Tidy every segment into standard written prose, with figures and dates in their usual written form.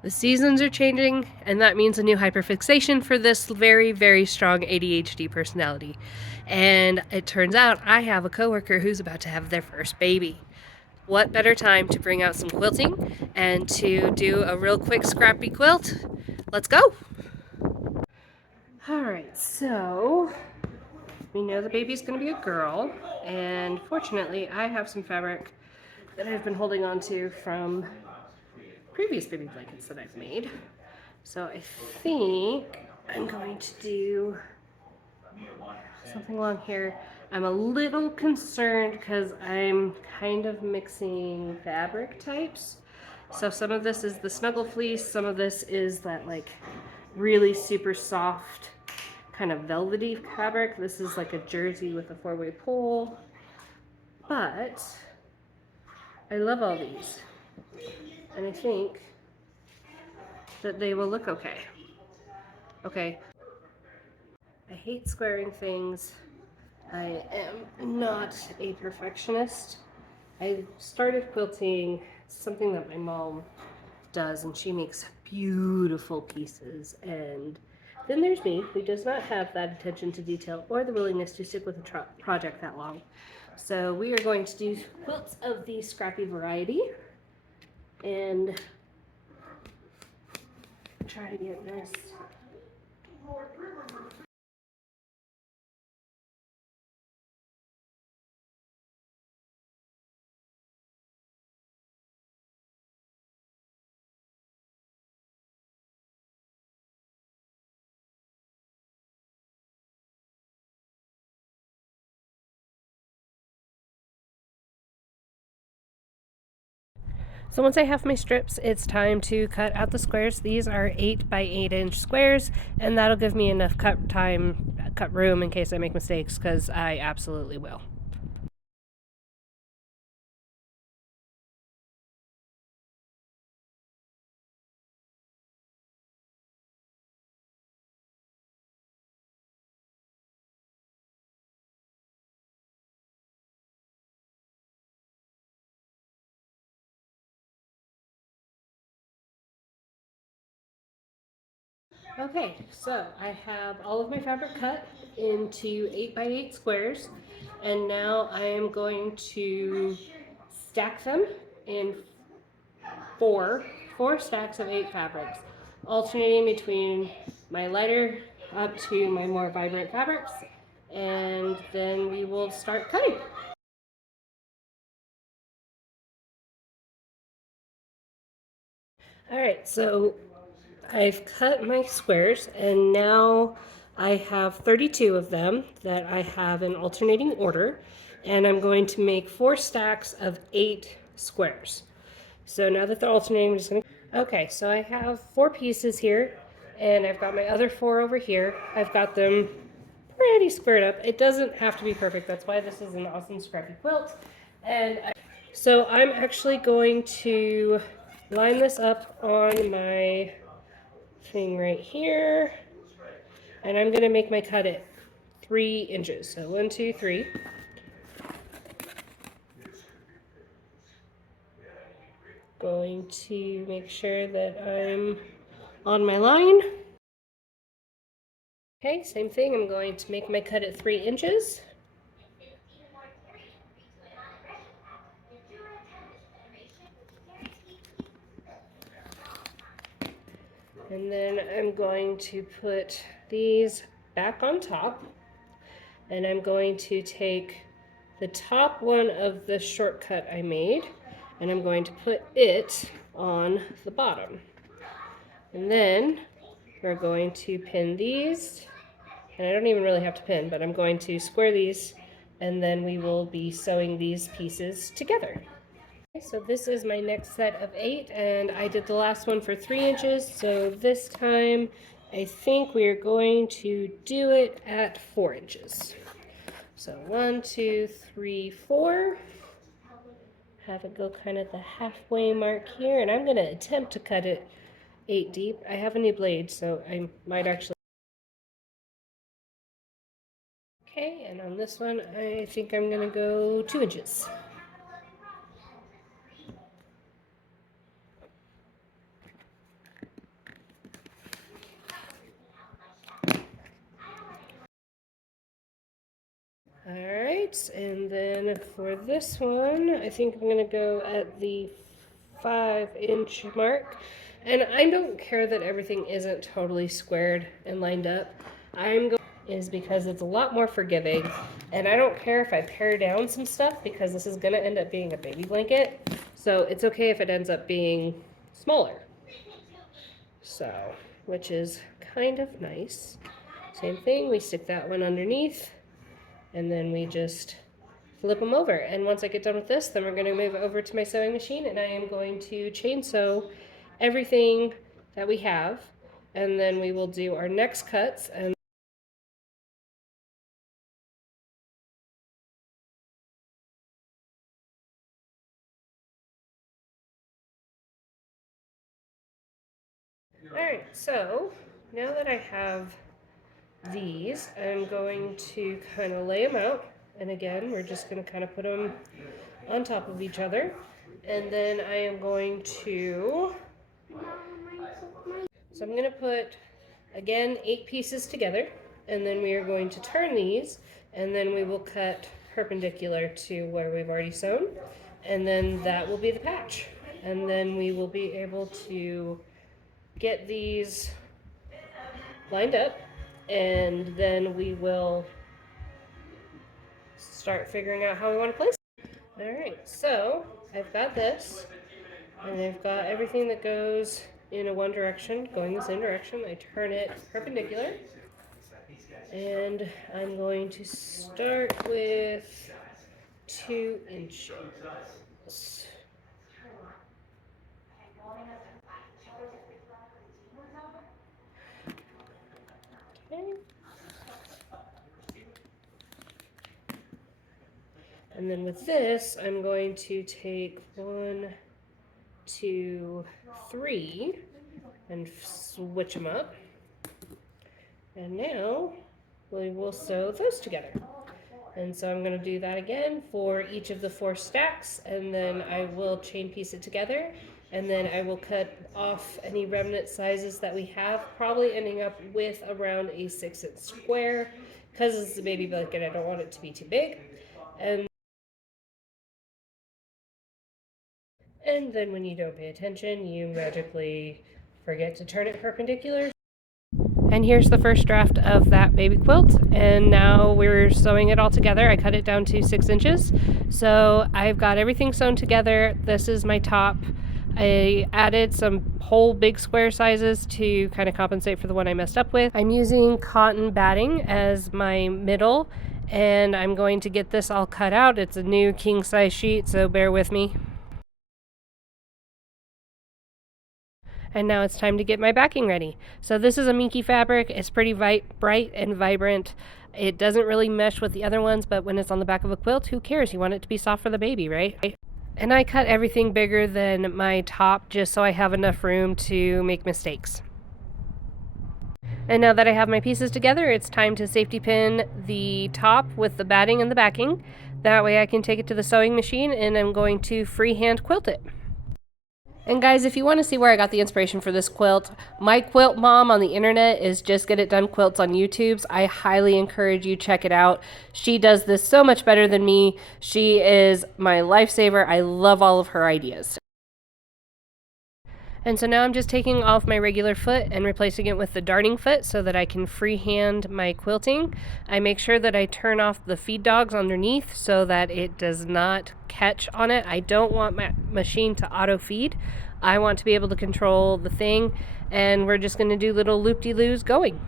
The seasons are changing, and that means a new hyperfixation for this very, very strong ADHD personality. And it turns out I have a coworker who's about to have their first baby. What better time to bring out some quilting and to do a real quick scrappy quilt? Let's go! Alright, so we know the baby's gonna be a girl, and fortunately I have some fabric that I've been holding on to from previous baby blankets that I've made. So I think I'm going to do something along here. I'm a little concerned because I'm kind of mixing fabric types. So some of this is the snuggle fleece, some of this is that like really super soft kind of velvety fabric. This is like a jersey with a 4-way pull. But I love all these. And I think that they will look okay. Okay. I hate squaring things. I am not a perfectionist. I started quilting, something that my mom does, and she makes beautiful pieces. And then there's me, who does not have that attention to detail or the willingness to stick with a project that long. So we are going to do quilts of the Scrappy variety and try to get this. So once I have my strips, it's time to cut out the squares. These are 8 by 8 inch squares, and that'll give me enough cut room in case I make mistakes, because I absolutely will. Okay, so I have all of my fabric cut into 8 by 8 squares, and now I am going to stack them in four stacks of 8 fabrics, alternating between my lighter up to my more vibrant fabrics, and then we will start cutting. All right, so I've cut my squares, and now I have 32 of them that I have in alternating order, and I'm going to make 4 stacks of 8 squares. So now that they're alternating, I'm just going to... Okay, so I have 4 pieces here, and I've got my other 4 over here. I've got them pretty squared up. It doesn't have to be perfect. That's why this is an awesome scrappy quilt. So I'm actually going to line this up on my thing right here, and I'm going to make my cut at 3 inches. So 1, 2, 3. Going to make sure that I'm on my line. Okay, same thing. I'm going to make my cut at 3 inches. And then I'm going to put these back on top. And I'm going to take the top one of the shortcut I made, and I'm going to put it on the bottom. And then we're going to pin these, and I don't even really have to pin, but I'm going to square these, and then we will be sewing these pieces together. Okay, so this is my next set of 8, and I did the last one for 3 inches, so this time I think we are going to do it at 4 inches. So 1, 2, 3, 4. Have it go kind of the halfway mark here, and I'm going to attempt to cut it 8 deep. I have a new blade, so I might actually... Okay, and on this one, I think I'm going to go 2 inches. sides. And then for this one, I think I'm going to go at the 5-inch mark. And I don't care that everything isn't totally squared and lined up. I'm going is because it's a lot more forgiving. And I don't care if I pare down some stuff because this is going to end up being a baby blanket. So it's okay if it ends up being smaller. So, which is kind of nice. Same thing, we stick that one underneath and then we just flip them over. And once I get done with this, then we're going to move over to my sewing machine and I am going to chain sew everything that we have. And then we will do our next cuts. And alright, so now that I have these, I'm going to kind of lay them out. And again, we're just going to kind of put them on top of each other. And then I am going to, so I'm going to put, again, 8 pieces together. And then we are going to turn these. And then we will cut perpendicular to where we've already sewn. And then that will be the patch. And then we will be able to get these lined up. And then we will start figuring out how we want to place it. Alright, so I've got this, and I've got everything that goes in one direction, going the same direction. I turn it perpendicular, and I'm going to start with 2 inches. Okay. And then with this, I'm going to take 1, 2, 3 and switch them up. And now we will sew those together. And so I'm going to do that again for each of the 4 stacks, and then I will chain piece it together, and then I will cut off any remnant sizes that we have, probably ending up with around a 6-inch square. Because it's a baby blanket, I don't want it to be too big. And then when you don't pay attention, you magically forget to turn it perpendicular. And here's the first draft of that baby quilt, and now we're sewing it all together. I cut it down to 6 inches. So I've got everything sewn together. This is my top. I added some whole big square sizes to kind of compensate for the one I messed up with. I'm using cotton batting as my middle, and I'm going to get this all cut out. It's a new king size sheet, so bear with me. And now it's time to get my backing ready. So this is a Minky fabric. It's pretty bright and vibrant. It doesn't really mesh with the other ones, but when it's on the back of a quilt, who cares? You want it to be soft for the baby, right? And I cut everything bigger than my top just so I have enough room to make mistakes. And now that I have my pieces together, it's time to safety pin the top with the batting and the backing. That way I can take it to the sewing machine and I'm going to freehand quilt it. And guys, if you want to see where I got the inspiration for this quilt, my quilt mom on the internet is Just Get It Done Quilts on YouTube. I highly encourage you check it out. She does this so much better than me. She is my lifesaver. I love all of her ideas. And so now I'm just taking off my regular foot and replacing it with the darning foot so that I can freehand my quilting. I make sure that I turn off the feed dogs underneath so that it does not catch on it. I don't want my machine to auto feed. I want to be able to control the thing, and we're just going to do little loop-de-loos going.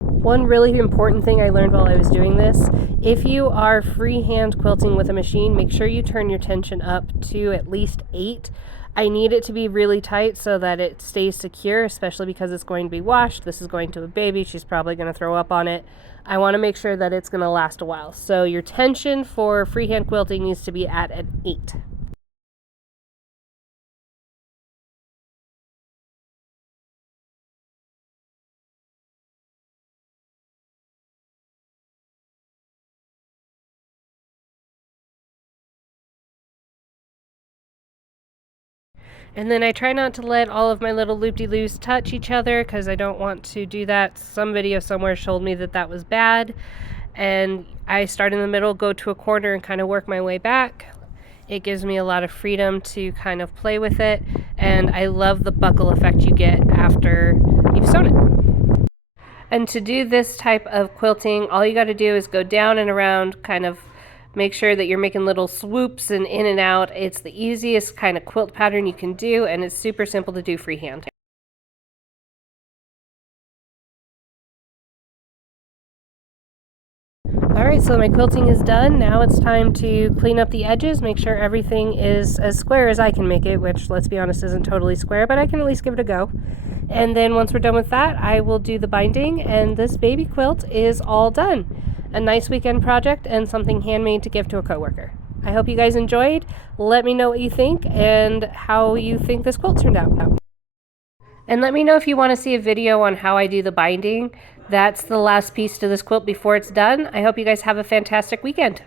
One really important thing I learned while I was doing this, if you are freehand quilting with a machine, make sure you turn your tension up to at least 8. I need it to be really tight so that it stays secure, especially because it's going to be washed. This is going to a baby. She's probably going to throw up on it. I want to make sure that it's going to last a while. So your tension for freehand quilting needs to be at an 8. And then I try not to let all of my little loop-de-loos touch each other because I don't want to do that. Some video somewhere told me that that was bad. And I start in the middle, go to a corner, and kind of work my way back. It gives me a lot of freedom to kind of play with it, and I love the buckle effect you get after you've sewn it. And to do this type of quilting, all you got to do is go down and around, kind of make sure that you're making little swoops and in and out. It's the easiest kind of quilt pattern you can do, and it's super simple to do freehand. Alright, so my quilting is done. Now it's time to clean up the edges, make sure everything is as square as I can make it, which, let's be honest, isn't totally square, but I can at least give it a go. And then once we're done with that, I will do the binding, and this baby quilt is all done. A nice weekend project and something handmade to give to a coworker. I hope you guys enjoyed. Let me know what you think and how you think this quilt turned out. And let me know if you want to see a video on how I do the binding. That's the last piece to this quilt before it's done. I hope you guys have a fantastic weekend.